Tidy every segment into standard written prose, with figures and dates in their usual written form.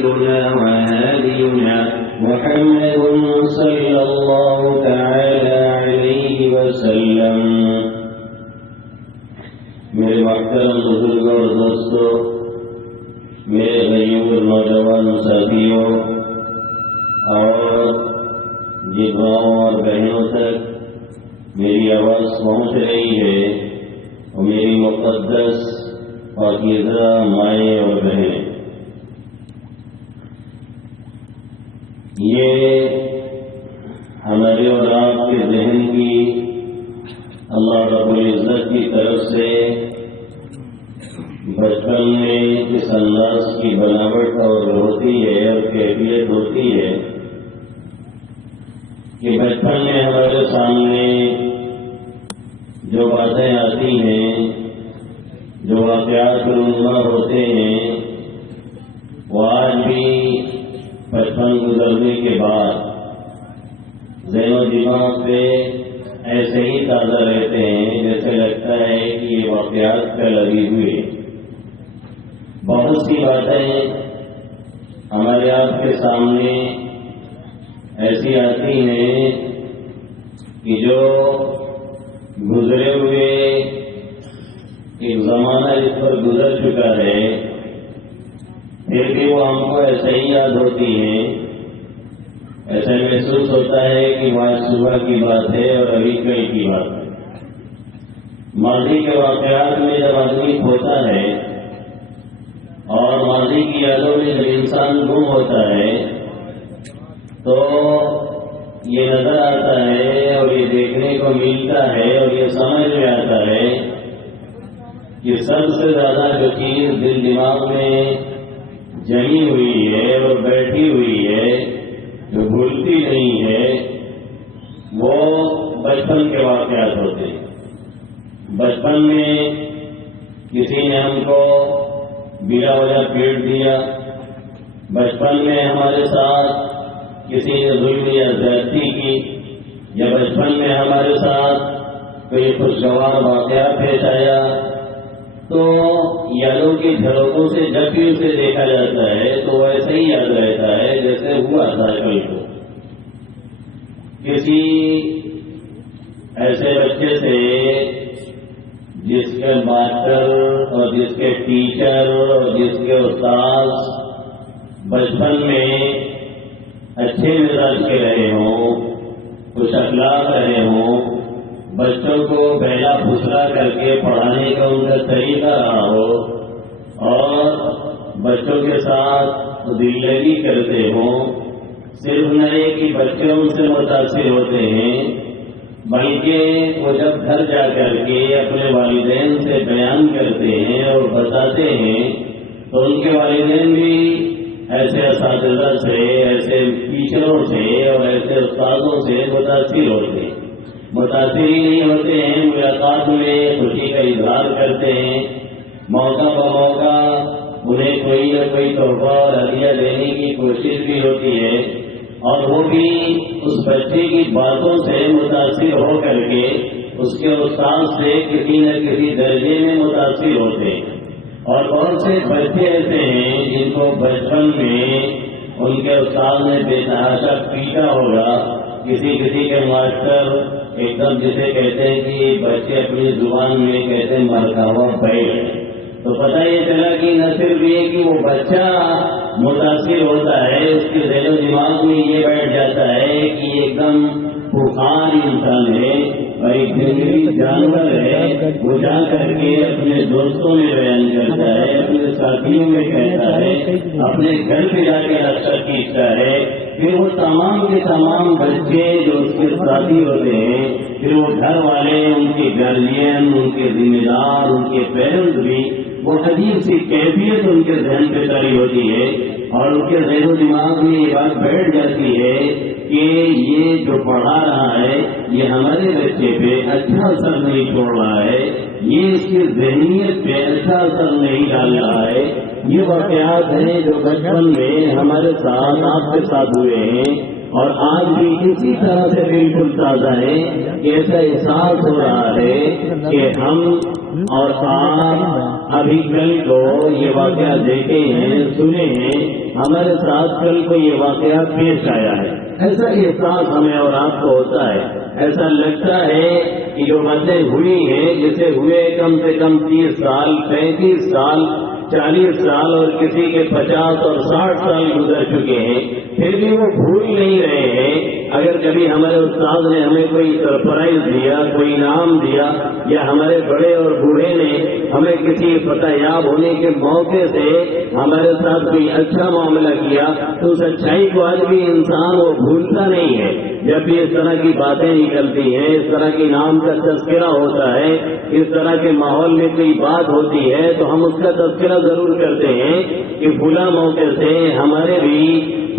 سيدنا وهادينا محمد صلى الله تعالى عليه وسلم. میرے محترم بزرگوں اور دوستوں، میرے غریب اور نوجوان ساتھیوں اور جن ماؤں اور بہنوں تک میری آواز پہنچ رہی ہے اور میری مقدس پاکیزہ مائیں اور بہنیں، یہ ہمارے اور آپ کے ذہن کی اللہ رب العزت کی طرف سے بچپن میں اس انداز کی بناوٹ اور ہوتی ہے اور کیفیت ہوتی ہے کہ بچپن میں ہمارے سامنے جو باتیں آتی ہیں، جو واقعات رونما ہوتے ہیں، وہ آج بھی بچپن گزرنے کے بعد ذہن و دماغ پہ ایسے ہی تازہ رہتے ہیں جیسے لگتا ہے کہ یہ واقعات کل ابھی ہوئے. بہت سی باتیں ہمارے آپ کے سامنے ایسی آتی ہیں کہ جو گزرے ہوئے ایک زمانہ جس پر گزر چکا ہے، پھر بھی وہ ہم کو ایسے ہی یاد ہوتی ہیں. ایسا محسوس ہوتا ہے کہ آج صبح کی بات ہے اور ابھی کل کی بات ہے. ماضی کے واقعات میں جب آدمی کھوتا ہے اور ماضی کی یادوں میں جب انسان گم ہوتا ہے تو یہ نظر آتا ہے اور یہ دیکھنے کو ملتا ہے اور یہ سمجھ میں آتا ہے کہ سب سے زیادہ جو چیز دل دماغ میں جمی ہوئی ہے اور بیٹھی ہوئی ہے، جو بھولتی نہیں ہے، وہ بچپن کے واقعات ہوتے ہیں. بچپن میں کسی نے ہم کو بلا وجہ پیٹ دیا، بچپن میں ہمارے ساتھ کسی نے ظلم یا زیادتی کی، یا بچپن میں ہمارے ساتھ کوئی خوشگوار واقعہ پیش آیا، تو یادوں کی جھلکوں سے جب بھی اسے دیکھا جاتا ہے تو ویسے ہی یاد رہتا ہے جیسے ہوا تھا کل کو. کسی ایسے بچے سے جس کے ماسٹر اور جس کے ٹیچر اور جس کے استاد بچپن میں اچھے مزاج کے رہے ہوں، خوش اخلاق رہے ہوں، بچوں کو بہلا پھسلا کر کے پڑھانے کا ان کا طریقہ رہا ہو اور بچوں کے ساتھ دل لگی کرتے ہوں، صرف نہ یہ کہ بچے ان سے متاثر ہوتے ہیں بلکہ وہ جب گھر جا کر کے اپنے والدین سے بیان کرتے ہیں اور بتاتے ہیں تو ان کے والدین بھی ایسے اساتذہ سے، ایسے ٹیچروں سے اور ایسے استادوں سے متاثر ہوتے ہیں. متاثر ہی نہیں ہوتے ہیں، ملاقات میں خوشی کا اظہار کرتے ہیں، موقع بموقع انہیں کوئی نہ کوئی تحفہ اور ہدیہ دینے کی کوشش بھی ہوتی ہے، اور وہ بھی اس بچے کی باتوں سے متاثر ہو کر کے اس کے استاد سے کسی نہ کسی درجے میں متاثر ہوتے ہیں. اور بہت سے بچے ایسے ہیں جن کو بچپن میں ان کے استاد نے بے تحاشا پیٹا ہوگا. کسی کے ماسٹر ایک دم جسے کہتے ہیں کہ بچے اپنی زبان میں کہتے ہیں مرکاوا بیٹھ، تو پتہ یہ چلا کہ نہ صرف یہ کہ وہ بچہ متاثر ہوتا ہے، اس کے ذہن و دماغ میں یہ بیٹھ جاتا ہے کہ یہ ایک دم پرخان انسان ہے اور ایک جنگلی جانور ہے. وہ جا کر کے اپنے دوستوں میں بیان کرتا ہے، اپنے ساتھیوں میں کہتا ہے، اپنے گھر پہ جا کے اکثر کھینچتا ہے. پھر وہ تمام کے تمام بچے جو اس کے ساتھی ہوتے ہیں، پھر وہ گھر والے، ان کے گارجین، ان کے ذمہ دار، ان کے پیرنٹس بھی، وہ عجیب سی کیفیت ان کے ذہن پہ تاری ہوتی ہے اور ان کے ذہن و دماغ میں یہ بات بیٹھ جاتی ہے کہ یہ جو پڑھا رہا ہے یہ ہمارے بچے پہ اچھا اثر نہیں چھوڑ رہا ہے، یہ اس کی ذہنیت پہ اچھا اثر نہیں ڈال رہا ہے. یہ واقعات ہیں جو بچپن میں ہمارے ساتھ، آپ کے ساتھ ہوئے ہیں اور آج بھی اسی طرح سے بالکل تازہ ہے کہ ایسا احساس ہو رہا ہے کہ ہم اور آپ ابھی کل کو یہ واقعہ دیکھے ہیں، سنے ہیں، ہمارے ساتھ کل کو یہ واقعہ پیش آیا ہے۔ ایسا احساس ہمیں اور آپ کو ہوتا ہے، ایسا لگتا ہے کہ جو باتیں ہوئی ہیں، جسے ہوئے کم سے کم 30 سال 35 سال 40 سال اور کسی کے 50 اور 60 سال گزر چکے ہیں، پھر بھی وہ بھول نہیں رہے ہیں۔ اگر کبھی ہمارے استاد نے ہمیں کوئی سرپرائز دیا، کوئی انعام دیا، یا ہمارے بڑے اور بوڑھے نے ہمیں کسی فتح یاب ہونے کے موقع سے ہمارے ساتھ کوئی اچھا معاملہ کیا، تو اس اچھائی کو آج بھی انسان وہ بھولتا نہیں ہے۔ جب بھی اس طرح کی باتیں نکلتی ہیں، اس طرح کے نام کا تذکرہ ہوتا ہے، اس طرح کے ماحول میں کوئی بات ہوتی ہے، تو ہم اس کا تذکرہ ضرور کرتے ہیں کہ فلاں موقع سے ہمارے بھی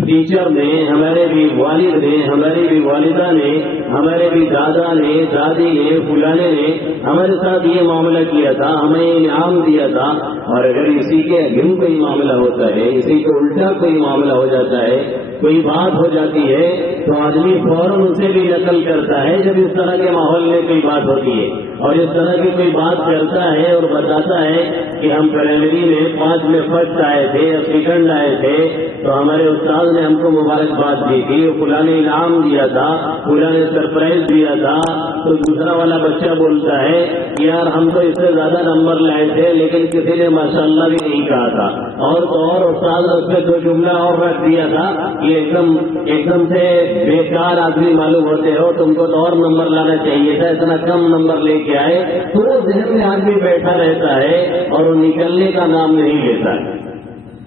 ٹیچر نے، ہمارے بھی والد نے، ہماری بھی والدہ نے، ہمارے بھی دادا نے، دادی نے، فلانے نے ہمارے ساتھ یہ معاملہ کیا تھا، ہمیں انعام دیا تھا۔ اور اگر اسی کے اگین کوئی معاملہ ہوتا ہے، اسی کے الٹا کوئی معاملہ ہو جاتا ہے، کوئی بات ہو جاتی ہے، تو آدمی فوراً اسے بھی نقل کرتا ہے جب اس طرح کے ماحول میں کوئی بات ہوتی ہے، اور اس طرح کی کوئی بات کرتا ہے اور بتاتا ہے کہ ہم پرائمری میں 5 میں فرسٹ آئے تھے یا سیکنڈ آئے تھے، تو ہمارے استاد نے ہم کو مبارکباد دی تھی، فلاں نے انعام دیا تھا، فلاں نے سرپرائز دیا تھا۔ تو دوسرا والا بچہ بولتا ہے کہ یار ہم تو اس سے زیادہ نمبر لائے تھے، لیکن کسی نے ماشاءاللہ بھی نہیں کہا تھا، اور استاد نے اس پہ 2 جملہ اور رکھ دیا تھا، یہ ایک دم سے بیکار آدمی معلوم ہوتے ہو، تم کو تو اور نمبر لانا چاہیے تھا، اتنا کم نمبر لے کے آئے۔ تو وہ ذہن میں آدمی بیٹھا رہتا ہے اور وہ نکلنے کا نام نہیں لیتا ہے۔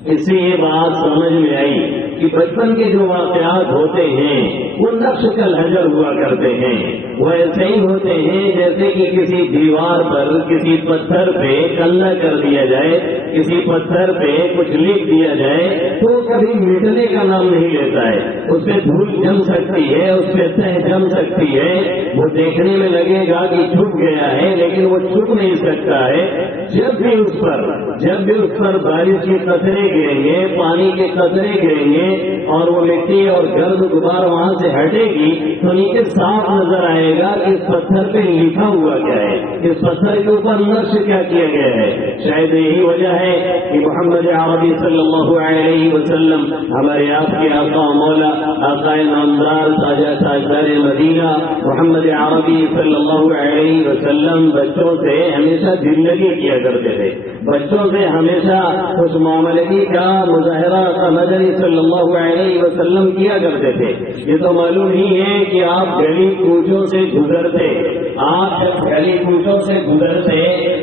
اس سے یہ بات سمجھ میں آئی کہ بچپن کے جو واقعات ہوتے ہیں وہ نقش کل حجر ہوا کرتے ہیں، وہ ایسے ہی ہوتے ہیں جیسے کہ کسی دیوار پر کسی پتھر پہ کلہ کر دیا جائے، کسی پتھر پہ کچھ لکھ دیا جائے تو کبھی مٹنے کا نام نہیں لیتا ہے۔ اس پہ دھول جم سکتی ہے، اس پہ تہ جم سکتی ہے، وہ دیکھنے میں لگے گا کہ چھپ گیا ہے، لیکن وہ چھپ نہیں سکتا ہے۔ جب بھی اس پر بارش کے قطرے گریں گے، پانی کے قطرے گریں گے اور وہ مٹی اور گرد غبار وہاں سے ہٹے گی تو نیچے صاف نظر آئے گا کہ اس پتھر پہ لکھا ہوا کیا ہے، اس پتھر کے اوپر نقش کیا کیا گیا ہے۔ شاید یہی وجہ ہے کہ محمد عربی صلی اللہ علیہ وسلم ہمارے آپ کے آقا مولا آقا نامدار تاجدار مدینہ محمد عربی صلی اللہ علیہ وسلم بچوں سے ہمیشہ زندگی کیا کرتے تھے، بچوں سے ہمیشہ اس معاملگی کا مظاہرہ مدنی صلی اللہ علیہ وسلم کیا کرتے تھے۔ یہ تو معلوم ہی ہے کہ آپ گلی کوچوں سے گزرتے، آپ جب گلی کوچوں سے گزرتے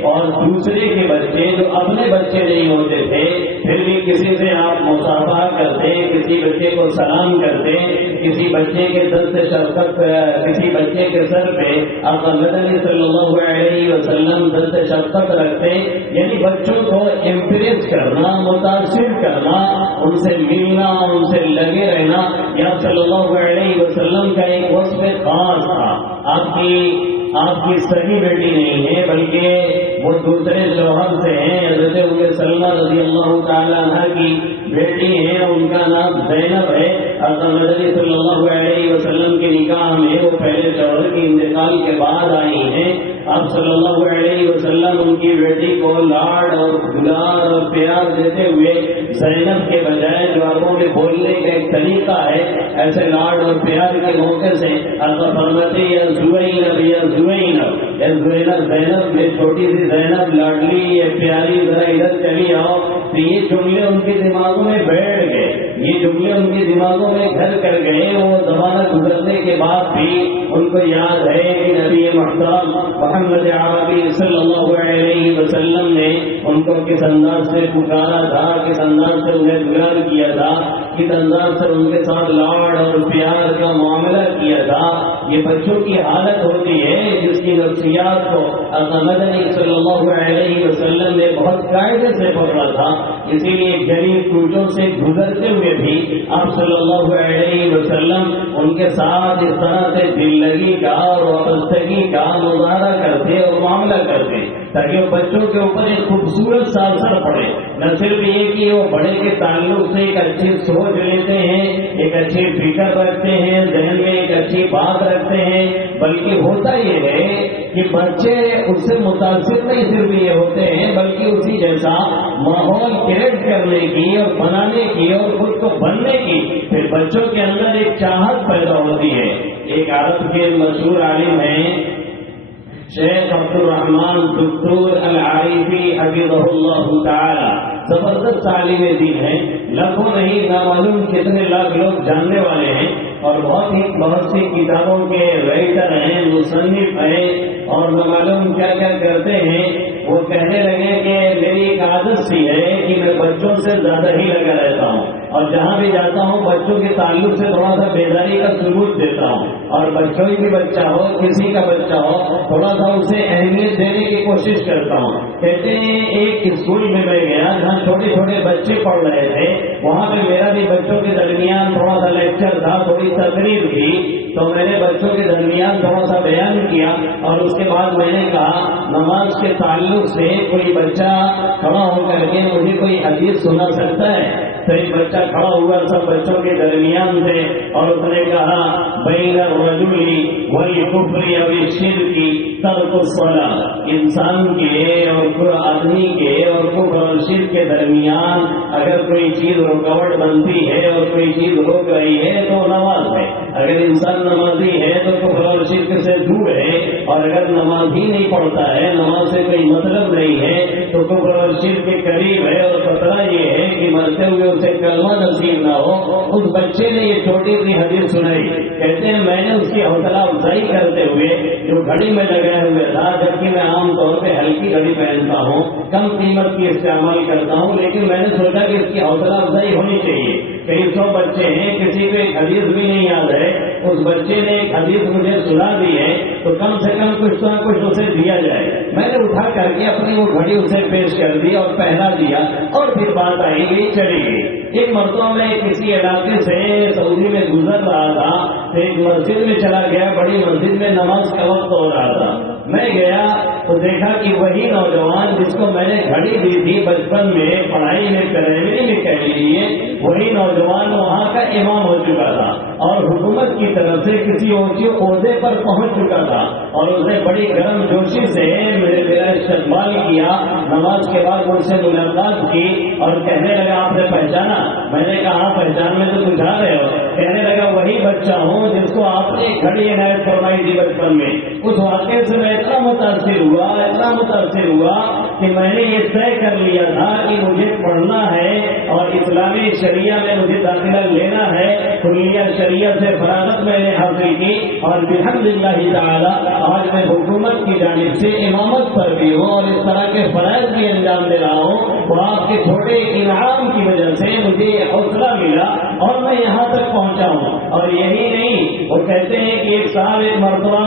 اور دوسرے کے بچے جو اپنے بچے نہیں ہوتے تھے پھر بھی کسی سے آپ مصافحہ کرتے، کسی بچے کو سلام کرتے، کسی بچے کے سر سے شفقت، کسی بچے کے سر پہ آقا مدنی صلی اللہ علیہ وسلم دست شفقت رکھتے، یعنی بچوں کو امپریس کرنا، متاثر کرنا، ان سے ملنا، ان سے لگے رہنا یا صلی اللہ علیہ وسلم کا ایک وصف خاص تھا۔ آپ کی صحیح بیٹی نہیں ہے بلکہ وہ دوسرے شوہر سے ہیں، حضرت ام سلمہ رضی اللہ تعالیٰ عنہ کی بیٹی ہیں، ان کا نام زینب ہے۔ آقا مدنی صلی اللہ علیہ وسلم کے نکاح میں وہ پہلے شوہر کے انتقال کے بعد آئی ہیں۔ آپ صلی اللہ علیہ وسلم ان کی بیٹی کو لاڈ اور دلار اور پیار دیتے ہوئے زینب کے بجائے جو عربوں میں بولنے کا ایک طریقہ ہے، ایسے لاڈ اور پیار کے موقع سے آقا فرماتے یا زینب یا زینب، یا زینب میں چھوٹی سی زینب لاڈلی یا پیاری، ذرا ادھر چلی آؤ۔ تو یہ جملے ان کے دماغوں میں بیٹھ گئے، یہ جملے ان کے دماغوں میں گھر کر گئے۔ وہ زمانہ گزرنے کے بعد بھی ان کو یاد ہے کہ نبی محترم محمد عربی صلی اللہ علیہ وسلم نے ان کو کس انداز سے پکارا تھا، کس انداز سے انہیں دلار کیا تھا، کس انداز سے ان کے ساتھ لاڈ اور پیار کا معاملہ کیا تھا۔ یہ بچوں کی حالت ہوتی ہے جس کی نفسیات کو آقا مدنی صلی اللہ علیہ وسلم نے بہت قاعدے سے پکڑا تھا۔ اسی لیے غریب کوچوں سے گزرتے ہوئے بھی آپ صلی اللہ علیہ وسلم ان کے ساتھ اس طرح سے دل لگی کا اور وابستگی کا مظاہرہ کرتے اور معاملہ کرتے۔ تاکہ وہ بچوں کے اوپر ایک خوبصورت سا اثر پڑے. نہ صرف یہ کہ وہ بڑے کے تعلق سے ایک اچھی سوچ لیتے ہیں، ایک اچھی فکر رکھتے ہیں، ذہن میں ایک اچھی بات رکھتے ہیں، بلکہ ہوتا یہ ہے کہ بچے اس سے متاثر نہیں صرف یہ ہوتے ہیں بلکہ اسی جیسا ماحول کریٹ کرنے کی اور بنانے کی اور خود کو بننے کی پھر بچوں کے اندر ایک چاہت پیدا ہوتی ہے. ایک عرب کے مشہور عالم ہیں شیخ عبد الرحمان دکتور العارفی حفظہ اللہ تعالی، زبردست عالم دین ہے، لاکھوں نہیں نامعلوم کتنے لاکھ لوگ جاننے والے ہیں اور بہت سی کتابوں کے رائٹر ہیں، مصنف ہیں اور نامعلوم کیا کیا کرتے ہیں. وہ کہنے لگے کہ میری ایک عادت سی ہے کہ میں بچوں سے زیادہ ہی لگا رہتا ہوں اور جہاں بھی جاتا ہوں بچوں کے تعلق سے تھوڑا سا بیداری کا ثبوت دیتا ہوں اور بچوں کی بچہ ہو کسی کا بچہ ہو تھوڑا سا اسے اہمیت دینے کی کوشش کرتا ہوں. کہتے ہیں ایک اسکول میں گیا جہاں چھوٹے چھوٹے بچے پڑھ رہے تھے، وہاں پہ میرا بھی بچوں کے درمیان تھوڑا سا لیکچر تھا، تھوڑی تقریر تھی، تو میں نے بچوں کے درمیان تھوڑا سا بیان کیا اور اس کے بعد میں نے کہا نماز کے تعلق سے کوئی بچہ کھڑا ہو کر کے مجھے کوئی حدیث سنا سکتا ہے؟ تو ایک بچہ کھڑا ہوا سب بچوں کے درمیان سے اور اس نے کہا بین الرجل والکفر والشرک ترک الصلاۃ، انسان کے اور آدمی کے اور کفر اور شرک کے درمیان اگر کوئی چیز رکاوٹ بنتی ہے اور کوئی چیز روک رہی ہے تو نماز ہے. اگر انسان نمازی ہے تو کفر اور شرک سے دور ہے اور اگر نماز ہی نہیں پڑھتا ہے، نماز سے کوئی مطلب نہیں ہے تو کفر اور شرک کے قریب ہے. اور خطرہ یہ ہے کہ مرتے ہوئے اسے کلمہ نصیب نہ ہو. اس بچے نے یہ چھوٹی سی حدیث سنائی. کہتے ہیں میں نے اس کی حوصلہ افزائی کرتے ہوئے جو گھڑی میں لگائے ہوئے تھا، جبکہ میں عام طور پہ ہلکی گھڑی پہنتا ہوں، کم قیمت کی استعمال کرتا ہوں، لیکن میں نے سوچا کہ اس کی حوصلہ افزائی ہونی چاہیے. کئی سو بچے ہیں، کسی کو ایک حدیث بھی نہیں یاد ہے، اس بچے نے ایک حدیث مجھے سنا دی ہے تو کم سے کم کچھ نہ کچھ اسے دیا جائے. میں نے اٹھا کر کے اپنی وہ گھڑی اسے پیش کر دی اور پہنا دیا اور پھر بات آئی گئی چلی گئی. ایک مرتبہ میں کسی علاقے سے سعودی میں گزر رہا تھا تو ایک مسجد میں چلا گیا، بڑی مسجد میں نماز کا وقت ہو رہا تھا. میں گیا تو دیکھا کہ وہی نوجوان جس کو میں نے گھڑی دی تھی بچپن میں پڑھائی میں پرائمری میں کہہ لیجیے، وہی نوجوان وہاں کا امام ہو چکا تھا اور حکومت کی طرف سے کسی اونچے عہدے پر پہنچ چکا تھا اور اس نے بڑی گرم جوشی سے میرا استقبال کیا. نماز کے بعد مجھ سے ملاقات کی اور کہنے لگا آپ نے پہچانا؟ میں نے کہا پہچان میں تو بجھا رہے ہو. کہنے لگا وہی بچہ ہوں جس کو آپ نے گھڑی عنایت فرمائی تھی بچپن میں. اس واقعے سے میں اتنا متاثر ہوا کہ میں نے یہ طے کر لیا تھا کہ مجھے پڑھنا ہے اور اسلامی شریعہ میں مجھے داخلہ لینا ہے. کلیہ شریعہ سے فراغت میں نے حاصل کی اور بحمداللہ تعالی آج میں حکومت کی جانب سے امامت پر بھی ہوں اور اس طرح کے فرائض بھی انجام دے رہا ہوں. تو آپ کے چھوٹے انعام کی وجہ سے مجھے حوصلہ ملا اور میں یہاں تک پہنچا ہوں. اور یہی نہیں، وہ کہتے ہیں کہ ایک صاحب ایک مرتبہ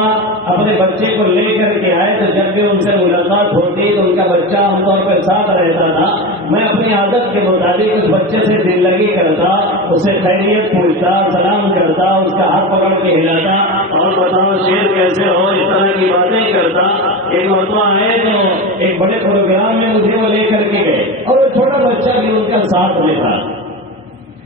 اپنے بچے کو لے کر کے آئے تو جب بھی ان سے ملاقات ہوتی تو ان کا بچہ عام طور پر ساتھ رہتا تھا. میں اپنی عادت کے مطابق اس بچے سے دل لگی کرتا، اسے خیریت پوچھتا، سلام کرتا، اس کا ہاتھ پکڑ کے ہلاتا اور بتاؤ شیر کیسے ہو، اس طرح کی باتیں کرتا. ایک مرتبہ آئے تو ایک بڑے پروگرام میں مجھے وہ لے کر کے گئے اور وہ چھوٹا بچہ بھی ان کا ساتھ میں تھا.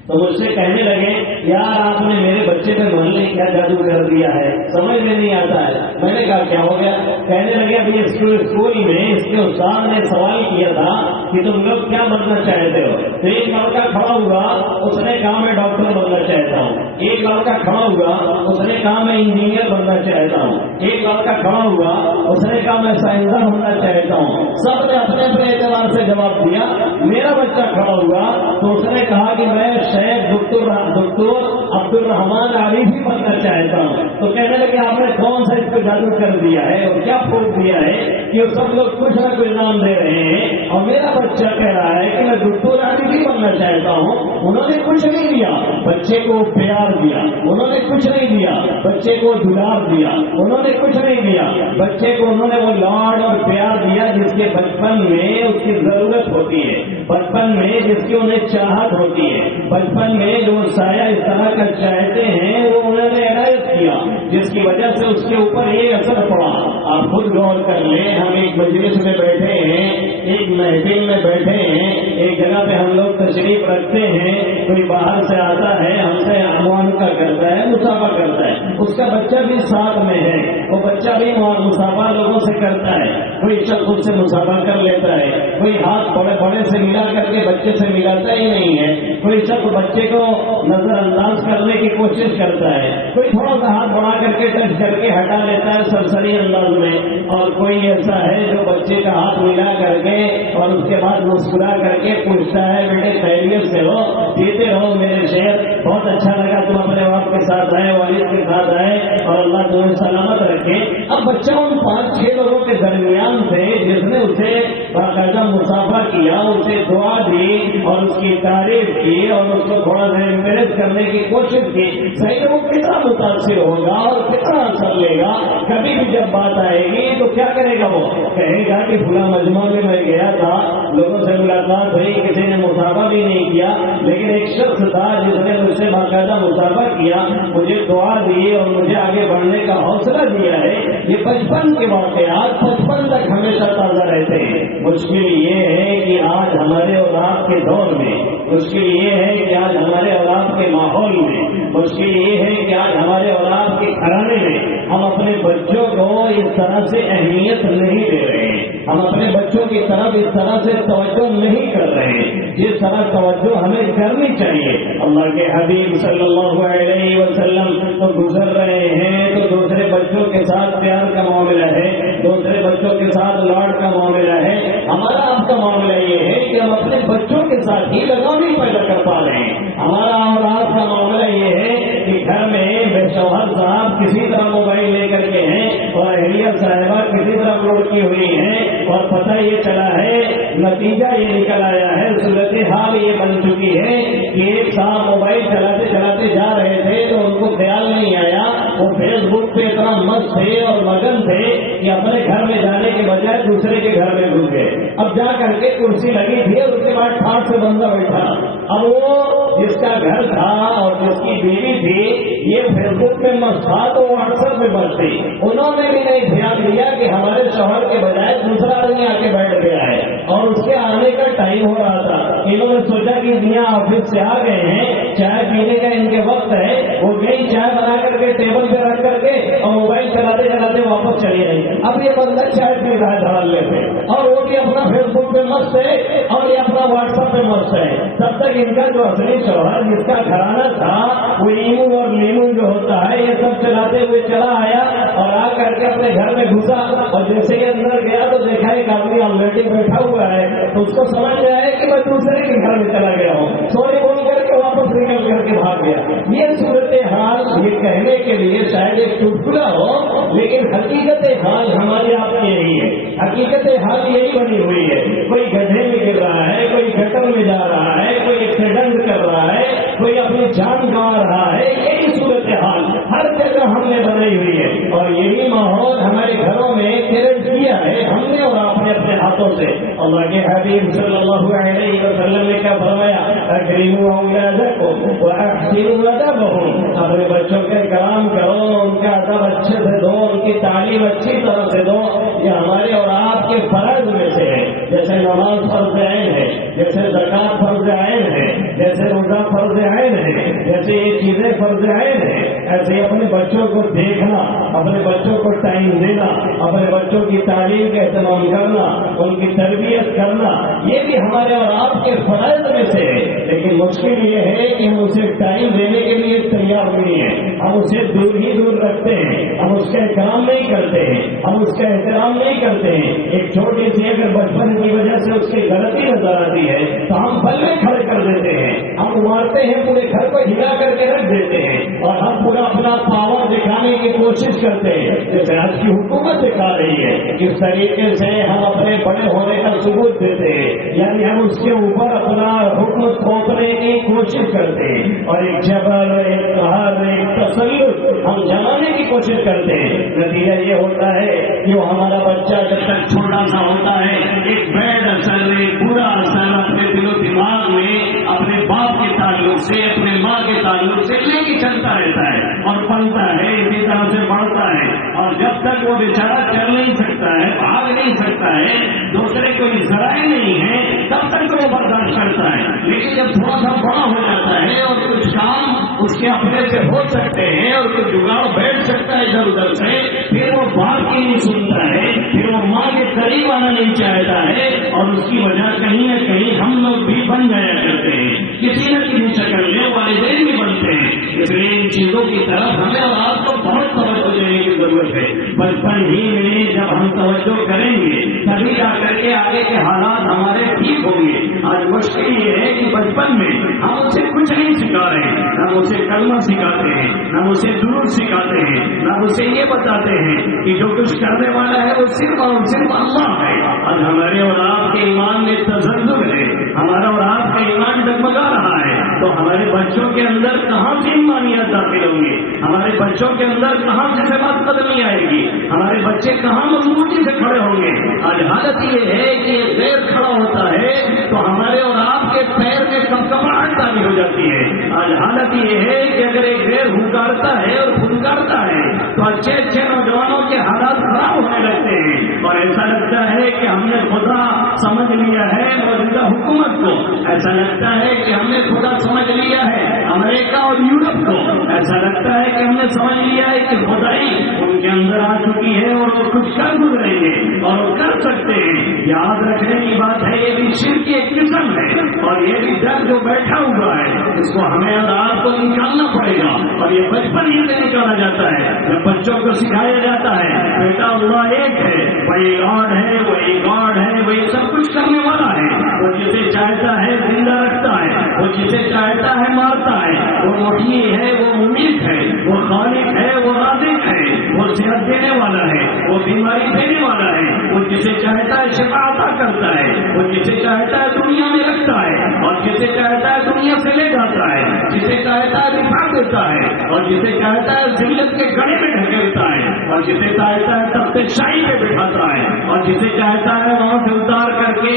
تو مجھ سے کہنے لگے یار آپ نے میرے بچے پہ محلے کیا جادو کر دیا ہے، سمجھ میں نہیں آتا ہے. میں نے کہا کیا ہو گیا؟ کہنے لگے ابھی اسکول میں اس کے استاد نے سوال کیا تھا کہ تم لوگ کیا بننا چاہتے ہو. تو ایک لڑکا کھڑا ہوا، اس نے کہا میں ڈاکٹر بننا چاہتا ہوں. ایک لڑکا کھڑا ہوا، اس نے کہا میں انجینئر بننا چاہتا ہوں. ایک لڑکا کھڑا ہوا، اس نے کہا میں سائنسدان بننا چاہتا ہوں. سب نے اپنے اپنے اعتبار سے جواب دیا. میرا بچہ کھڑا ہوا تو اس نے کہا کہ میں دکتور عبد الرحمان عارفی بننا چاہتا ہوں. تو کہنے لگے آپ نے کون سا اس کو جادو کر دیا ہے اور کیا پھوٹ دیا ہے کہ سب لوگ کچھ نہ کچھ نام دے رہے ہیں اور میرا بچہ کہہ رہا ہے کہ میں دکتور عارفی بننا چاہتا ہوں. انہوں نے کچھ نہیں دیا، بچے کو پیار دیا. انہوں نے کچھ نہیں دیا، بچے کو دلار دیا. انہوں نے کچھ نہیں دیا بچے کو، انہوں نے وہ لاڈ اور پیار دیا جس کے بچپن میں اس کی ضرورت ہوتی ہے، بچپن میں جس کی انہیں چاہت ہوتی ہے، بچپن میں جو سایہ اس طرح کا چاہتے ہیں وہ انہوں نے عنایت کیا. جس کی وجہ سے اس کے اوپر یہ اثر پڑا. آپ خود غور کر لیں. ہم ایک مجلس میں بیٹھے ہیں, ایک محفل میں بیٹھے ہیں, ایک جگہ پہ ہم لوگ تشریف رکھتے ہیں, کوئی باہر سے آتا ہے, ہم سے معانقہ کرتا ہے, مصافحہ کرتا ہے, اس کا بچہ بھی ساتھ میں ہے, وہ بچہ بھی مصافحہ لوگوں سے کرتا ہے, کوئی شخص اس سے مصافحہ کر لیتا ہے, کوئی ہاتھ بڑے بڑے سے ملا کر کے بچے سے ملاتا ہی نہیں ہے, کوئی شخص بچے کو نظر انداز کرنے کی کوشش کرتا ہے, کوئی تھوڑا سا ہاتھ بڑھا کر کے ٹچ کر کے ہٹا لیتا ہے سرسری انداز میں, اور کوئی ایسا ہے جو بچے کا ہاتھ ملا کر کے اور اس کے بعد مسکرا کر کے پوچھتا ہے بیٹے خیریت سے ہو, جیتے رہو میرے شہر, بہت اچھا لگا تم اپنے باپ کے ساتھ آئے, والد کے ساتھ آئے, اور اللہ تمہیں سلامت رکھے. اب بچہ ان 5-6 لوگوں کے درمیان سے جس نے اسے باقاعدہ مصافحہ کیا, اسے دعا دی اور اس کی تعریف کی اور اس کو تھوڑا سا انکریج کرنے کی کوشش کی, صحیح وہ کتنا متاثر ہوگا اور کتنا اثر لے گا. کبھی بھی جب بات آئے گی تو کیا کرے گا, وہ کہے گا کہ فلاں مجمع میں گیا تھا, لوگوں سے ملاقات ہوئی, کسی نے مصافحہ بھی نہیں کیا, لیکن ایک شخص تھا جس نے مجھ سے باقاعدہ مصافحہ کیا, مجھے دعا دی اور مجھے آگے بڑھنے کا حوصلہ دیا ہے. یہ بچپن کے واقعات بچپن تک ہمیشہ تازہ رہتے ہیں. مشکل یہ ہے کہ آج ہمارے اور آپ کے دور میں, مشکل یہ ہے کہ آج ہمارے اور آپ کے ماحول میں, مشکل یہ ہے کہ آج ہمارے اور آپ کے گھرانے میں ہم اپنے بچوں کو اس طرح سے اہمیت نہیں دے رہے ہیں, ہم اپنے بچوں کی طرف اس طرح سے توجہ نہیں کر رہے ہیں جس طرح توجہ ہمیں کرنی چاہیے. اللہ کے حبیب صلی اللہ علیہ وسلم تو گزر رہے ہیں تو دوسرے بچوں کے ساتھ پیار کا معاملہ ہے, دوسرے بچوں کے ساتھ لاڈ کا معاملہ ہے. ہمارا آپ کا معاملہ یہ ہے کہ ہم اپنے بچوں کے ساتھ ہی لگاؤ نہیں پیدا کر پا رہے ہیں. ہمارا اور آپ کا معاملہ یہ ہے کہ گھر میں بے شوہر صاحب کسی طرح موبائل لے کر کے ہیں اور اہلیہ صاحبہ کسی طرح لڑکی ہوئی ہیں, اور پتہ یہ چلا ہے, نتیجہ یہ نکل آیا ہے, صورتحال یہ بن چکی ہے کہ ایک صاحب موبائل چلاتے چلاتے جا رہے تھے تو ان کو خیال نہیں آیا, وہ فیس بک پہ اتنا مست تھے اور مگن تھے کہ اپنے گھر میں جانے کے بجائے دوسرے کے گھر میں گھس گئے. اب جا کر کے کرسی لگی تھی اور اس کے بعد ٹھاٹ سے بندہ بیٹھا. اب وہ جس کا گھر تھا اور جس کی بیوی تھی یہ فیس بک پہ مست تھا تو وہ واٹسپ پہ مست تھی. انہوں نے بھی نہیں دھیان دیا کہ ہمارے شوہر کے بجائے دوسرا آدمی آ کے بیٹھ گیا ہے اور اس کے آنے کا ٹائم ہو رہا تھا. انہوں نے سوچا کہ میاں آفس سے آ گئے ہیں, چائے پینے کا ان کے وقت ہے, وہ گئی چائے بنا کر کے ٹیبل پہ رکھ کر کے اور موبائل چلاتے چلاتے واپس چلی آئی. اب یہ بندہ چائے پی رہا ہے دھڑلے پہ اور وہ بھی اپنا فیس بک پہ مست ہے اور یہ اپنا واٹس ایپ پہ مست ہے. تب تک ان کا جو اصلی شوہر جس کا گھرانہ تھا وہ ایمو اور لیمو جو ہوتا ہے یہ سب چلاتے ہوئے چلا آیا اور آ کر کے اپنے گھر میں گھسا, اور جیسے ہی اندر گیا تو دیکھا ایک آدمی آلریڈی بیٹھا ہوا ہے تو اس کو سمجھ میں آیا کہ میں دوسرے کے گھر میں چلا گیا ہوں, سوری بول کر کے واپس نکل کر کے بھاگ گیا. یہ صورتحال یہ کہنے کے لیے شاید ایک چٹکلا ہو, لیکن حقیقت حال ہماری آپ کی یہی ہے. حقیقت حال یہی بنی ہوئی ہے. کوئی گڈھے میں گر رہا ہے, کوئی گٹر میں جا رہا ہے, کوئی ایکسیڈنٹ کر رہا ہے, کوئی اپنی جان گنوا رہا ہے. یہی صورتحال ہر جگہ ہم نے بنائی ہوئی ہے اور یہی ماحول ہمارے گھروں میں کریٹ کیا ہے ہم نے اور آپ نے اپنے ہاتھوں سے. اللہ کے حبیب صلی اللہ علیہ وسلم نے کیا فرمایا, اکرموا اولادکم واحسنوا ادبهم, اپنے بچوں کے کرام کرو, ان کا ادب اچھے سے دو, ان کی تعلیم اچھی طرح سے دو. یہ ہمارے اور آپ کے فرض میں سے ہے. جیسے نماز فرض عین ہے, جیسے زکات فرض عین ہے, جیسے روزہ فرض عین ہے, جیسے یہ چیزیں فرض عین ہے, ایسے اپنے بچوں کو دیکھنا, اپنے بچوں کو ٹائم دینا, اپنے بچوں کی تعلیم کا اہتمام کرنا, ان کی تربیت کرنا, یہ بھی ہمارے اور آپ کے فرائض میں سے ہے. لیکن مشکل یہ ہے کہ ہم اسے ٹائم دینے کے لیے تیار نہیں ہیں, ہم اسے دور ہی دور رکھتے ہیں, ہم اس کا احترام نہیں کرتے ہیں, ہم اس کا احترام نہیں کرتے ہیں. ایک چھوٹی سی اگر بچپن کی وجہ سے اس کی غلطی نظر آتی ہے تو ہم بلے کھڑے کر دیتے ہیں, ہم مارتے ہیں, پورے گھر کو ہلا کر کے رکھ دیتے ہیں اور ہم پورا اپنا پاور دکھانے کی کوشش کرتے ہیں جیسے آج کی حکومت دکھا رہی ہے. اس طریقے سے ہم اپنے بڑے ہونے کا ثبوت دیتے ہیں, یعنی ہم اس کے اوپر اپنا حکم تھوپنے کی کوشش کرتے ہیں اور ایک جبر, ایک قہر, ایک تسلط ہم جمانے کی کوشش کرتے ہیں. نتیجہ یہ ہوتا ہے کہ وہ ہمارا بچہ جب تک چھوٹا سا ہوتا ہے ایک بیڈ اثر, ایک برا اثر اپنے دل و دماغ میں اپنے باپ کے تعلق سے, اپنے ماں کے تعلق سے لے کے چلتا رہتا ہے اور پلتا ہے، اسی طرح سے بڑھتا ہے، اور جب تک وہ بیچارہ چل نہیں سکتا ہے، بھاگ نہیں سکتا ہے، دوسرے کوئی ذرائع نہیں ہے، تب تک وہ برداشت کرتا ہے. لیکن جب تھوڑا سا بڑا ہو جاتا ہے اور کچھ کام اس کے اپنے سے ہو سکتے ہیں اور کچھ جگاڑ بیٹھ سکتا ہے ادھر ادھر سے، پھر وہ باپ کی نہیں سنتا ہے، پھر وہ ماں کے قریب آنا نہیں چاہتا ہے، اور اس کی وجہ کہیں نہ کہیں ہم لوگ بھی بن جایا کرتے ہیں، کسی نہ کسی شکل میں والدین بھی بنتے ہیں. اس لیے ان چیزوں کی طرف ہمیں اور آپ کو بہت توجہ دینے کی ضرورت ہے. بچپن ہی میں جب ہم توجہ کریں گے تبھی جا کر کے آگے کے حالات ہمارے ٹھیک ہوں گے. آج مشکل یہ ہے کہ بچپن میں ہم اسے کچھ نہیں سکھا رہے ہیں، نہ اسے کلمہ سکھاتے ہیں، نہ اسے درود سکھاتے ہیں، نہ اسے یہ بتاتے ہیں کہ جو کچھ کرنے والا ہے وہ صرف اور صرف اللہ ہے. آج ہمارے اور آپ کے ایمان میں تزلزل ہے، ہمارا اور آپ کا ایمان ڈگمگا رہا ہے، تو ہمارے بچوں کے اندر کہاں سے ایمانیت داخل ہوں گے؟ ہمارے بچوں کے اندر کہاں سے سماعت قدمی آئے گی؟ ہمارے بچے کہاں مضبوطی سے کھڑے ہوں گے؟ آج حالت یہ ہے کہ غیر کھڑا ہوتا ہے تو ہمارے اور آپ کے پیر میں کپکپاہٹ تاری ہو جاتی ہے. آج حالت یہ ہے کہ اگر ایک غیر ہنکارتا ہے اور پھنکارتا ہے تو اچھے اچھے نوجوانوں کے حالات خراب ہونے لگتے ہیں، اور ایسا لگتا ہے کہ ہم نے خدا سمجھ لیا ہے موجودہ حکومت کو، ایسا لگتا ہے کہ ہم نے خدا سمجھ لیا ہے امریکہ اور یورپ کو، ایسا لگتا ہے کہ ہم نے سمجھ لیا ہے کہ خدائی ان کے اندر آ چکی ہے اور وہ کچھ کر گزریں گے اور وہ کر سکتے ہیں. یاد رکھنے کی بات ہے یہ بھی شرک کی ایک قسم ہے، اور یہ بھی ڈر جو بیٹھا ہوا ہے اس کو ہمیں اور آپ کو نکالنا پڑے گا. اور یہ بچپن ہی سے نکالا جاتا ہے جب بچوں کو سکھایا جاتا ہے بیٹا اللہ ایک ہے، وہی گاڈ ہے، وہی گاڈ ہے، وہی سب کچھ کرنے والا ہے، وہ جسے چاہتا ہے زندہ رکھتا ہے، وہ جسے چاہتا ہے مارتا ہے، وہ محیی ہے، وہ ممیت ہے، وہ خالق ہے، وہ رازق ہے، وہ صحت دینے والا ہے، وہ بیماری دینے والا ہے، وہ جسے چاہتا ہے شفا عطا کرتا ہے، وہ جسے چاہتا ہے دنیا میں رکھتا ہے اور جسے چاہتا ہے دنیا سے لے جاتا ہے، جسے چاہتا ہے دفاع دیتا ہے اور جسے چاہتا ہے ذلت کے گڑھے میں ڈھکیلتا ہے اور جسے چاہتا ہے تخت شاہی پہ بٹھاتا ہے اور جسے چاہتا ہے وہاں سے اتار کر کے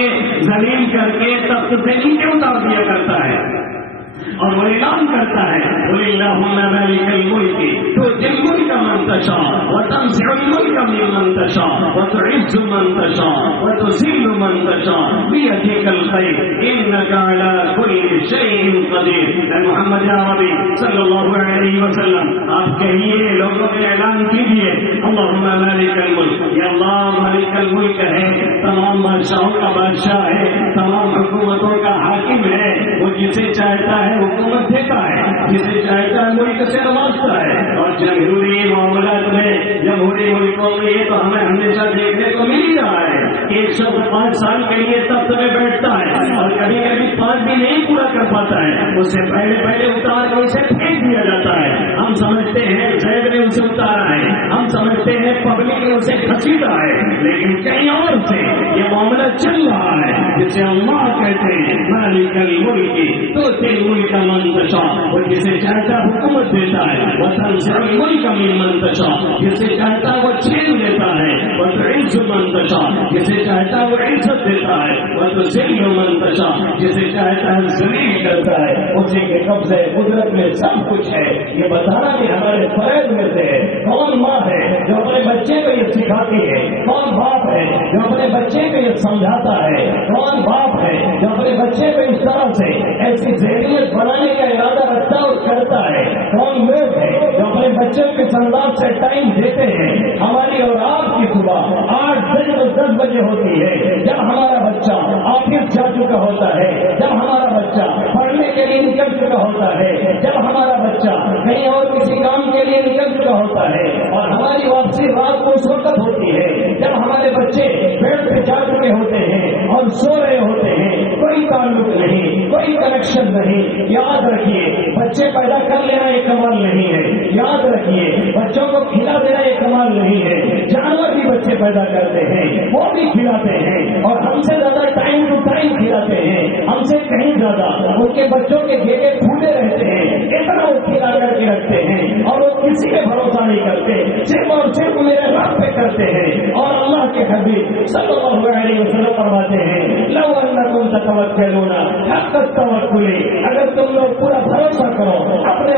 ذلیل کر کے تخت سے نیچے اتار دیا کرتا ہے. اور وہ اعلان کرتا ہے اللہم مالک الملک تؤتی الملک من تشاء وتنزع الملک ممن تشاء وتعز من تشاء وتذل من تشاء بیدک الخیر انک علی کل شیء قدیر. محمد عربی صلی اللہ علیہ وسلم آپ کہیے، لوگوں میں اعلان کیجیے اللہم مالک الملک، یا اللہ مالک الملک ہے، تمام بادشاہوں کا بادشاہ ہے، تمام حکومتوں کا حاکم ہے، وہ جسے چاہتا ہے حکومت دیتا ہے، جسے چاہتا ہے ملک سے نوازتا ہے. اور جمہوری معاملات میں جمہوری ملکوں میں یہ تو ہمیں ہمیشہ دیکھنے کو مل ہی رہا ہے کہ ایک شخص 5 سال کے لیے تخت میں بیٹھتا ہے اور کبھی کبھی 5 بھی نہیں پورا کر پاتا ہے، اس سے پہلے اتار کے اسے پھینک دیا جاتا ہے. ہم سمجھتے ہیں زید نے اسے اتارا ہے، ہم سمجھتے ہیں پبلک نے اسے گھسیٹا ہے، لیکن کہیں اور سے یہ معاملہ چل رہا ہے جسے اللہ کہتے ہیں مالک الملک تؤتی الملک من تشاء، وہ جسے چاہتا ہے حکومت دیتا ہے، وتنزع الملک ممن تشاء، جسے چاہتا ہے وہ چھین لیتا ہے، وتعز من تشاء، جسے چاہتا ہے وہ عزت دیتا ہے، وتذل من تشاء، جسے چاہتا ہے ذلیل کرتا ہے. اسی کے قبضے قدرت میں سب کچھ ہے. یہ بتانا بھی ہمارے فرائض میں سے ہے. کون ماں ہے جو اپنے بچے کو یہ سکھاتی ہے؟ کون باپ ہے جو اپنے بچے کو یہ سمجھاتا ہے؟ کون باپ ہے جو اپنے بچے کو اس طرح سے ایسی ذہنیت بنانے کا ارادہ رکھتا اور کرتا ہے؟ کون لوگ ہیں جو اپنے بچوں کے انداز سے ٹائم دیتے ہیں؟ ہماری اور آپ کی صبح 8 بجے اور 10 بجے ہوتی ہے جب ہمارا بچہ آفس جا چکا ہوتا ہے، جب ہمارا بچہ پڑھنے کے لیے نکل چکا ہوتا ہے، جب ہمارا بچہ کہیں اور کسی کام کے لیے نکل چکا ہوتا ہے، اور ہماری واپسی رات کو اس وقت ہوتی ہے جب ہمارے بچے بیڈ پہ جا چکے ہوتے ہیں اور سو رہے ہوتے ہیں. کوئی تعلق نہیں، کوئی کنیکشن نہیں. یاد رکھیے بچے پیدا کر لینا یہ کمال نہیں ہے. یاد رکھیے بچوں کو کھلا دینا یہ کمال نہیں ہے. جانور بھی بچے پیدا کرتے ہیں، وہ بھی کھلاتے ہیں اور ہم سے زیادہ ٹائم ٹو ٹائم کھلاتے ہیں، ہم سے کہیں زیادہ. ان کے بچوں کے گھیرے پھولے رہتے ہیں، اتنا وہ کھلا کر کے رکھتے ہیں اور وہ کسی پہ بھروسہ نہیں کرتے، صرف اور صرف میرے رب پہ کرتے ہیں. اور اللہ کے حبیب صلی اللہ علیہ وسلم فرماتے ہیں لو انکم تتوکلون حق التوکل، اگر تم لوگ پورا بھروسہ کرو، اپنے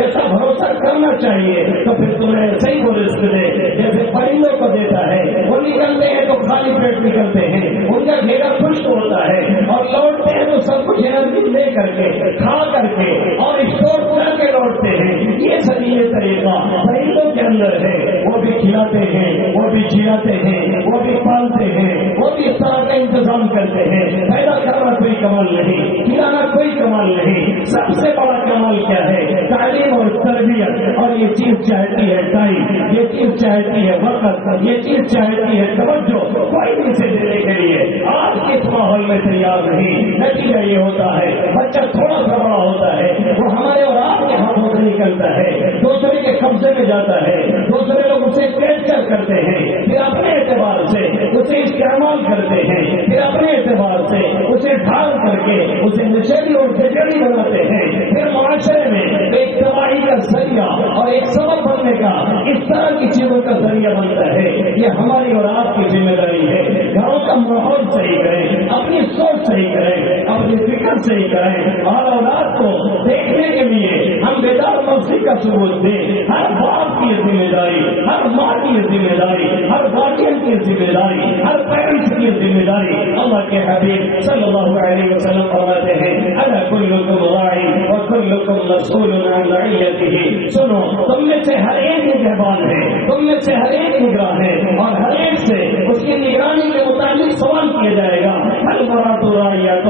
جیسا بھروسہ کرنا چاہیے تو پھر تمہیں ایسے ہی وہ رزق دے جیسے پرندوں کو دیتا ہے. وہ نکلتے ہیں تو خالی پیٹ نکلتے ہیں, ان کا گھیرا خشک ہوتا ہے, اور لوٹتے ہیں تو سب کچھ انرجی لے کر کے کھا کر کے اور اسٹور کر کے لوٹتے ہیں. یہ صحیح طریقہ پرندوں کے اندر ہے. وہ بھی کھلاتے ہیں, وہ بھی جلاتے ہیں, وہ بھی پالتے ہیں, وہ بھی اس طرح کا انتظام کرتے ہیں. پیدا کرنا کوئی کمال نہیں, کھلانا کوئی کمال نہیں. سب سے بڑا کمال کیا ہے؟ تعلیم اور تربیت. اور یہ چیز چاہتی ہے ٹائم, یہ چیز چاہتی ہے وقت, یہ چیز چاہتی ہے توجہ. کوئی بھی اسے دینے کے لیے آج کے اس ماحول میں تیار نہیں. نتیجہ یہ ہوتا ہے بچہ تھوڑا سا بڑا ہوتا ہے, وہ ہمارے اور آپ کے ہاتھوں سے نکلتا ہے, دوسرے کے قبضے میں جاتا ہے, دوسرے لوگ اسے کیپچر کرتے ہیں, پھر اپنے اعتبار سے اسے استعمال کرتے ہیں, پھر اپنے اعتبار سے اسے ڈھال کر کے اسے نشیلی اور بگڑی بناتے ہیں. پھر معاشرے میں ایک تباہی کا ذریعہ اور ایک سبب بننے کا اس طرح کی چیزوں کا ذریعہ بنتا ہے. یہ ہماری اور آپ کی ذمہ داری ہے. گھروں کا ماحول صحیح کریں, اپنی سوچ صحیح کریں, اپنی فکر صحیح کریں, اور اولاد کو دیکھنے کے لیے ہم بیدار نفسی کا ثبوت دیں. ہر باپ کی ذمہ داری, ہر ماں کی ذمہ داری, ہر گارڈین کی ذمہ داری, ہر پیرنٹس کی ذمہ داری. اللہ کے حبیب صلی اللہ علیہ وسلم فرماتے ہیں الا کلکم راع وکلکم مسئول عن رعیتہ. سنو, تم میں سے ہر ایک نگہبان ہے, تم میں سے ہر ایک نگراں ہے, اور ہر ایک سے اس کی نگرانی کے متعلق سوال کیا جائے گا. المرأۃ راعیۃ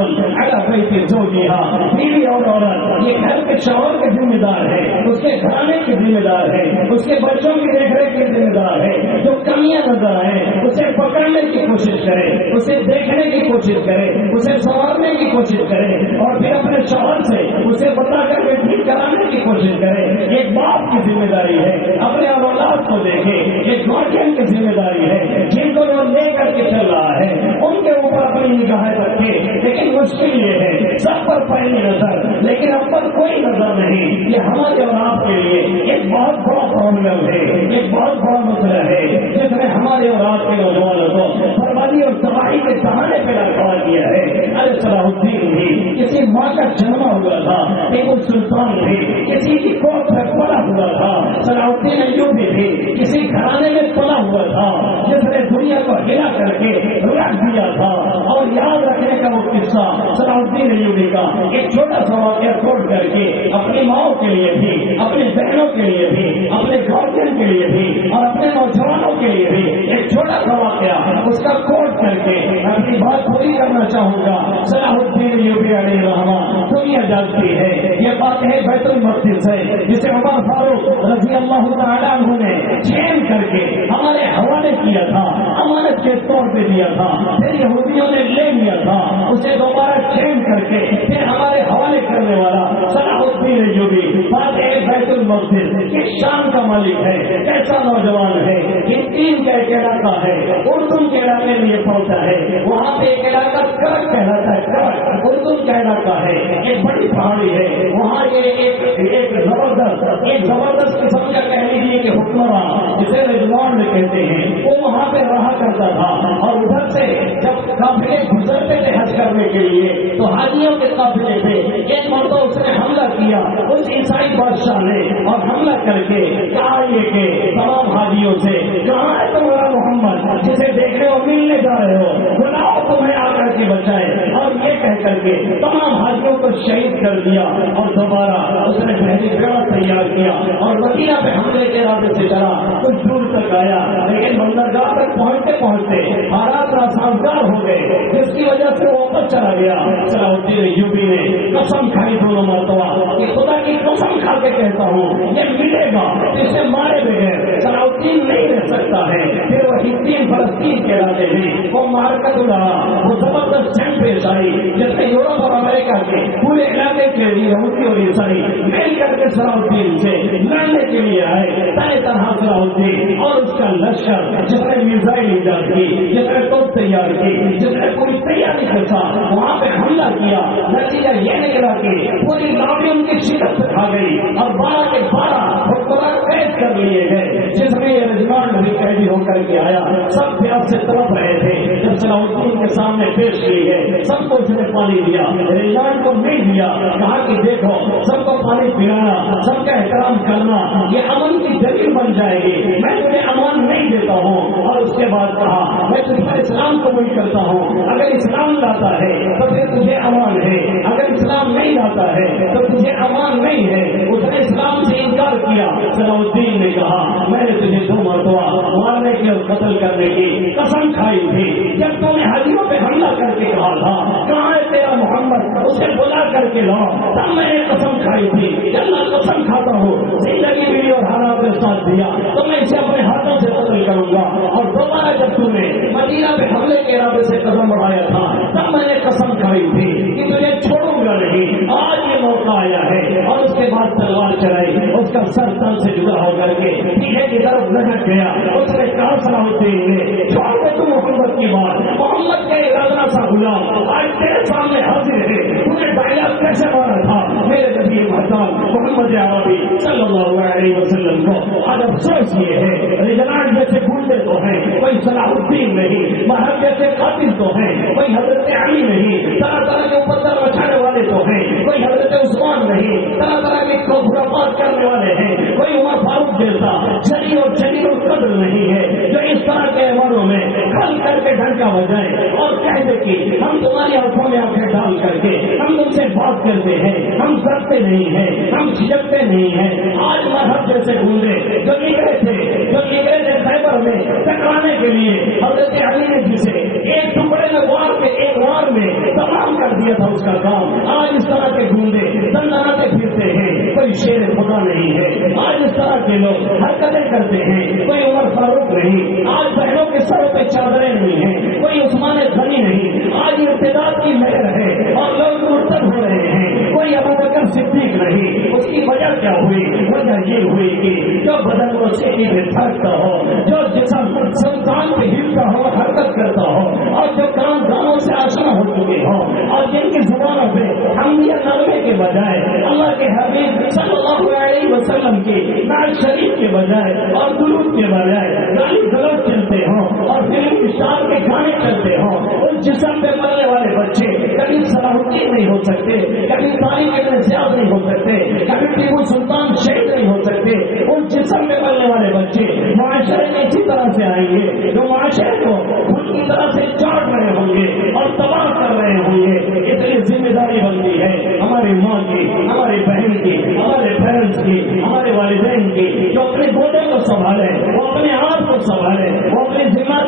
علی بیت زوجہا. بیوی اور عورت یہ گھر کے شوہر کے ذمہ دار ہے, اس کے گھرانے کے ذمہ دار ہے, اس کے بچوں کی دیکھ ریکھ کے ذمہ دار ہے. جو کمیاں نظر آئیں اسے پکڑنے کی کوشش کرے, اسے دیکھنے کی کوشش کرے, اسے سنوارنے کی کوشش کرے, اور پھر اپنے شوہر سے اسے بتا کر کے ٹھیک کرانے کی کوشش کرے. ایک باپ کی ذمہ داری ہے اپنے اولاد کو دیکھے, ایک گارڈین کی ذمہ داری ہے جن کو وہ لے کر کے چل رہا ہے ان کے اوپر اپنی نگاہیں رکھے. لیکن مشکل یہ ہے سب پر پہلی نظر لیکن اب پر کوئی نظر نہیں. یہ ہمارے اور آپ کے لیے ایک بہت بڑا پرابلم ہے, ایک بہت بڑا مسئلہ ہے جس نے ہمارے اور آپ کے نوجوانوں کو بربادی اور تباہی کے سہانے پہ کھڑا کیا ہے. ارے صلاح الدین بھی کسی ماں کا جنما ہوا تھا, ایک سلطان بھی کسی کی کوٹ میں پلا ہوا تھا. صلاح الدین ایوبی بھی کسی گھرانے میں پلا ہوا تھا جس نے دنیا کو ہلا کر کے رکھ دیا تھا. اور یاد رکھنے کا وہ قصہ صلاح الدین ایوبی کا ایک چھوٹا سا واقعہ چھوڑ کر کے اپنی ماؤں کے لیے بھی, اپنی بہنوں کے لیے بھی, اپنے گارجین کے لیے بھی, اور اپنے نوجوانوں کے لیے بھی ایک چھوٹا سا واقعہ اس کا کوٹ کر کے اپنی بات پوری کرنا چاہوں گا. صلاح الدین ایوبی علیہ الرحمہ دنیا جانتی ہے, یہ بات ہے بیت المقدس ہے جسے عمر فاروق رضی اللہ تعالیٰ عنہ نے چین کر کے ہمارے حوالے کیا تھا, امانت کے طور پہ دیا تھا. پھر یہودیوں نے لے لیا تھا, اسے دوبارہ چین کر کے پھر ہمارے حوالے کرنے والا صلاح الدین ایوبی فاتح بیت المقدس کس شان کا مالک ہے, کیسا نوجوان ہے. ہندین کا ایک علاقہ ہے, اردن کے علاقے میں یہ پہنچا ہے, وہاں پہ ایک علاقہ کرک کہلاتا ہے. کرک اردن کا علاقہ ہے, ایک بڑی پہاڑی ہے. وہاں یہ ایک زبردست قسم کا کہہ لیجیے کہ حکمراں جسے رجوان کہتے ہیں وہ وہاں پہ رہا کرتا تھا. اور ادھر سے جب قافلے گزرتے تھے حج کرنے کے لیے تو حاجیوں کے قافلے سے ایک مرتبہ اس نے حملہ کیا اس عیسائی بادشاہ نے, اور حملہ کر کے کہا یہ کہ تمام حاجیوں سے کہاں ہے تمہارا محمد جسے دیکھنے اور ملنے جا رہے ہو, بلاؤ تمہیں آ کر کے بچائے. اور یہ کہہ کر کے تمام حاجیوں کو شہید کر دیا. اور دوبارہ اس نے پہلی بیڑا تیار کیا اور مدینہ پہ حملے کے ارادے سے چلا. کچھ دور تک آیا لیکن بندرگاہ تک پہنچتے پہنچتے حالات ناسازگار ہو گئے جس کی وجہ سے وہ واپس چلا گیا. صلاح الدین ایوبی نے قسم کھائی دونوں مرتبہ کہ خدا کی قسم کھا کے کہتا ہوں یہ ملے گا, اسے مارے بغیر صلاح الدین نہیں رہ سکتا ہے. پھر وہ ہندین فلسطین کے علاقے میں وہ مارکت لڑا, وہ زبردست جنگ پیش آئی جس میں یورپ اور امریکہ کے پورے علاقے کے یہودی اور عیسائی مل کر کے صلاح الدین سے لڑنے کے لیے آئے. طے طرح صلاح الدین اور اس کا لشکر جس نے میزائل ایجاد کی, جس نے توپ تیار کی, جس نے پوری تیاری کے ساتھ وہاں پہ حملہ کیا. نتیجہ یہ نکلا کہ پوری لابی ان کی شکست کھا گئی اور 12 کے 12 حکمران قید کر لیے گئے جس میں یہ رجمان بھی قیدی ہو کر کے آیا. سب پیاس سے تڑپ رہے تھے. جب صلاح الدین کے سامنے پیش کی ہے، سب کو اس نے پانی دیا، ریزان کو نہیں دیا، کہا کہ دیکھو سب کو پانی پلانا، سب کا احترام کرنا یہ امن کی دلیل بن جائے گی، میں تمہیں امان نہیں دیتا ہوں۔ اور اس کے بعد کہا میں تجھ پر اسلام قبول کرتا ہوں، اگر اسلام لاتا ہے تو پھر تجھے امان ہے، اگر اسلام نہیں لاتا ہے تو تجھے امان نہیں ہے۔ اس نے اسلام سے انکار کیا۔ صلاح الدین نے کہا میں نے تجھے 2 مرتبہ مارنے کی اور قتل کرنے کی قسم کھائی تھی، جب تو نے حاجیوں پہ حملہ کر کے کہا تھا کہاں ہے تیرا محمد، اسے بلا کر کے لاؤ، تب میں نے قسم کھائی تھی، جب میں قسم کھاتا ہوں زندگی میری اور حالات کے ساتھ دیا تو میں اسے اپنے ہاتھوں سے قتل کروں گا۔ اور دوبارہ جب تو نے مدینہ پہ حملے کے ارادے سے قدم بڑھایا تھا تب میں نے قسم کھائی تھی کہ تجھے چھوڑوں گا نہیں، آج یہ موقع آیا ہے۔ اور اس کے بعد تلوار چلائی، اس کا سر تن سے جدا ہو کر کے پیچھے کی طرف لٹک گیا۔ اس نے کہا صلاح الدین نے چھوڑ دے تو محمد کی بات، محمد کا ارادہ سا غلام آج تیرے سامنے حاضر ہے، تجھے ڈائلاگ کیسے مارا تھا میرے نبی محترم محمد عربی صلی اللہ علیہ وسلم کو۔ آج افسوس یہ ہے رجنان جیسے گنڈے تو ہیں کوئی صلاح الدین نہیں، محب جیسے قاتل تو ہیں کوئی حضرت علی نہیں، طرح طرح کے پتھر بچانے والے تو ہیں کوئی حضرت عثمان نہیں، طرح طرح کے خرافات کرنے والے ہیں کوئی عمر فاروق جیسا جلی اور جلیل القدر نہیں ہے جو اس طرح کے ایوانوں میں کھل کر کے ڈھنکا بجائے اور کہہ دے کہ ہم تمہاری آنکھوں میں آنکھیں ڈال کر کے ہم تم سے بات کرتے ہیں، ہم ڈرتے نہیں ہیں، ہم جھجکتے نہیں ہیں۔ آج مذہب جیسے گونڈے جو نکلے تھے خیبر میں ٹکرانے کے لیے حضرت علی نے جسے ایک ٹکڑے میں ایک وار میں تمام کر دیا تھا اس کا کام، آج اس طرح کے گونڈے دندناتے پھرتے ہیں، کوئی شیر خدا نہیں ہے۔ آج اس طرح کے لوگ حرکتیں کرتے ہیں، کوئی عمر فاروق نہیں، آج بہنوں کے سروں پہ چادریں نہیں ہیں، کوئی عثمان غنی نہیں، آج ارتداد کی لہر ہے اور لوگ مرتد ہو رہے ہیں، کوئی ابوبکر صدیق نہیں۔ اس کی وجہ کیا ہوئی؟ وجہ یہ ہوئی کہ جو بدن کو سینے میں تھکتا ہو، جو جسم سنتان پہ ہلتا ہو حرکت کرتا ہو، اور جو کام دانوں سے آشنا ہو چکے ہوں اور جن کی زبانوں پہ حمدیہ نغمے کے بجائے اللہ کے حبیب صلی اللہ علیہ وسلم کی نعت شریف کے بجائے اور درود کے بجائے گالی گلوچ چلتے ہوں اور فلم اسٹار کے گانے چلتے ہوں، اس جسم پہ مرنے والے بچے کبھی صلاح الدین نہیں ہو سکتے، کبھی طارق ابن زیاد نہیں ہو سکتے، کبھی ٹیپو سلطان شہید نہیں ہو سکتے۔ اس جسم میں مرنے والے بچے معاشرے میں اسی طرح سے آئیں گے جو معاشرے کو خود کی طرح سے چاٹ رہے ہوں گے اور تباہ کر رہے ہوں گے۔ اس لیے ذمہ داری بنتی ہے ہماری ماں کی، ہماری بہن کی، ہمارے پیرنٹس کی، ہمارے والدین کی، جو اپنے گودے کو سنبھالے، وہ اپنے آپ کو سنبھالے، وہ اپنی ذمہ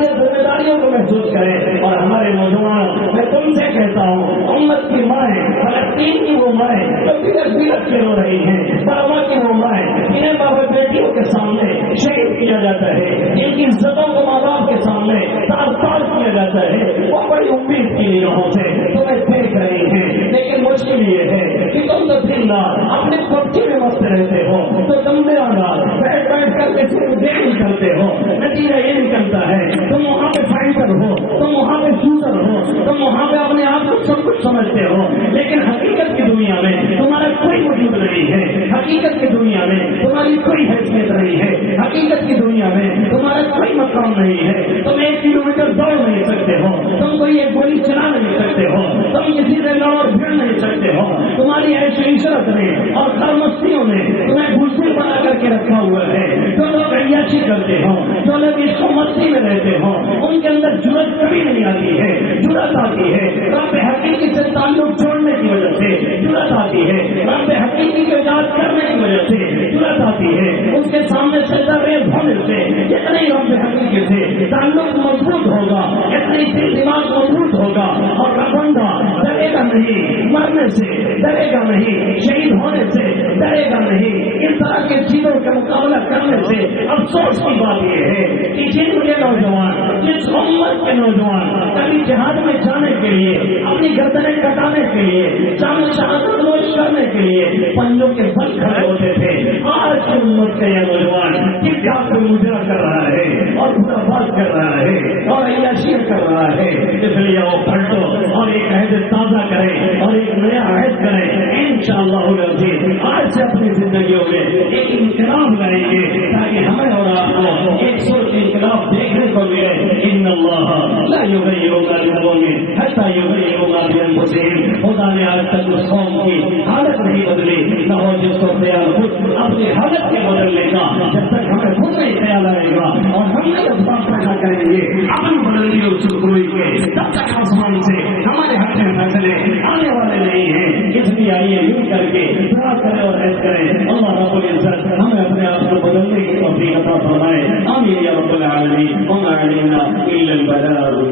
داریوں کو محسوس کرے۔ اور ہمارے نوجوان میں تم سے کہتا ہوں امت کی مائیں، فلسطین کی وہ مائیں جو بلٹ کے رو رہی ہیں، برما کی وہ مائیں جنہیں بابا بیٹیوں کے سامنے شہید کیا جاتا ہے، جن کی عزتوں کو ماں باپ کے سامنے تاج کیا جاتا ہے، وہ بڑی امید کی نگاہوں سے تمہیں دیکھ رہی ہیں۔ لیکن مشکل یہ ہے کہ تم تو دن رات اپنے پبجی میں مست رہتے ہو، تو تم میرا رات بیٹھ کر کے صرف گیم کرتے ہو، نتیجہ یہ نکلتا ہے تم وہاں پہ فائٹر ہو، تم وہاں پہ شوٹر ہو، تم وہاں پہ اپنے آپ کو سب کچھ سمجھتے ہو، لیکن حقیقت کی دنیا میں تمہارا کوئی وجود نہیں ہے، حقیقت کی دنیا میں تمہاری کوئی حیثیت نہیں ہے، حقیقت کی دنیا میں تمہارا کوئی مقام نہیں ہے، تم 1 کلومیٹر دوڑ نہیں سکتے ہو، تم کوئی ایک گولی چلا نہیں سکتے ہو، تم کسی سے لڑ اور بھیڑ نہیں سکتے ہو، تمہاری عیش و عشرت نے اور خرمستیوں نے تمہیں بزدل بنا کر کے رکھا ہوا ہے۔ جو لوگ عیاشی کرتے ہوں، جو لوگ عشق و مستی میں رہتے ہوں، ان کے اندر جرأت کبھی نہیں آتی ہے، جرأت آتی ہے رب حقیقی سے تعلق جوڑنے کی وجہ سے، جرأت آتی ہے رب حقیقی کو یاد کرنے کی وجہ سے، جرأت آتی ہے اس کے سامنے سجدہ ریز ہونے سے۔ جتنے رب حقیقی سے تعلق مضبوط ہوگا اتنی دل دماغ مضبوط ہوگا، اور بندہ ڈرے گا نہیں، مرنے سے ڈرے گا نہیں، شہید ہونے سے ڈرے گا نہیں۔ اس طرح کے چیزوں کا مقابلہ کرنے سے افسوس کی بات یہ ہے کہ جن کے نوجوان، جس امت کے نوجوان کبھی جہاد میں جانے کے لیے، اپنی گردنیں کٹانے کے لیے، شام شہادت نوش کرنے کے لیے پنجوں کے بل کھڑے ہوتے تھے، آج کی امت کا یہ نوجوان کس بات کو مجرا کر رہا ہے اور برا بات کر رہا ہے اور عیاشی کر رہا ہے۔ اس لیے وہ پلٹو اور ایک عہد تازہ کریں اور ایک نیا عہد کریں، انشاءاللہ اللہ العظیم آج سے اپنی زندگیوں میں ایک انقلاب لائیں گے تاکہ ہمیں اور آپ کو ایک صورت انقلاب دیکھنے کو ملے. ان اللہ لا یغیر ما بقوم حتی یغیر ما بانفسهم. خدا نے آج تک اس قوم کی حالت نہیں بدلی، نہ ہو جس کو خیال خود اپنی حالت کے بدلنے کا. جب تک ہمیں خود نہیں خیال آئے گا اور ہم نے اسباب پیدا کریں گے اپنی بدلنی اور سرخروئی کے، تب تک آسمان سے ہمارے حق میں فیصلے آنے والے نہیں ہیں. اس لیے آئیے مل کر کے دعا کریں اور عہد کریں اللہ رب العزت ہمیں اپنے آپ کو بدلنے کی توفیق عطا فرمائے. آمین یا رب العالمین. وما علینا الا البلاغ.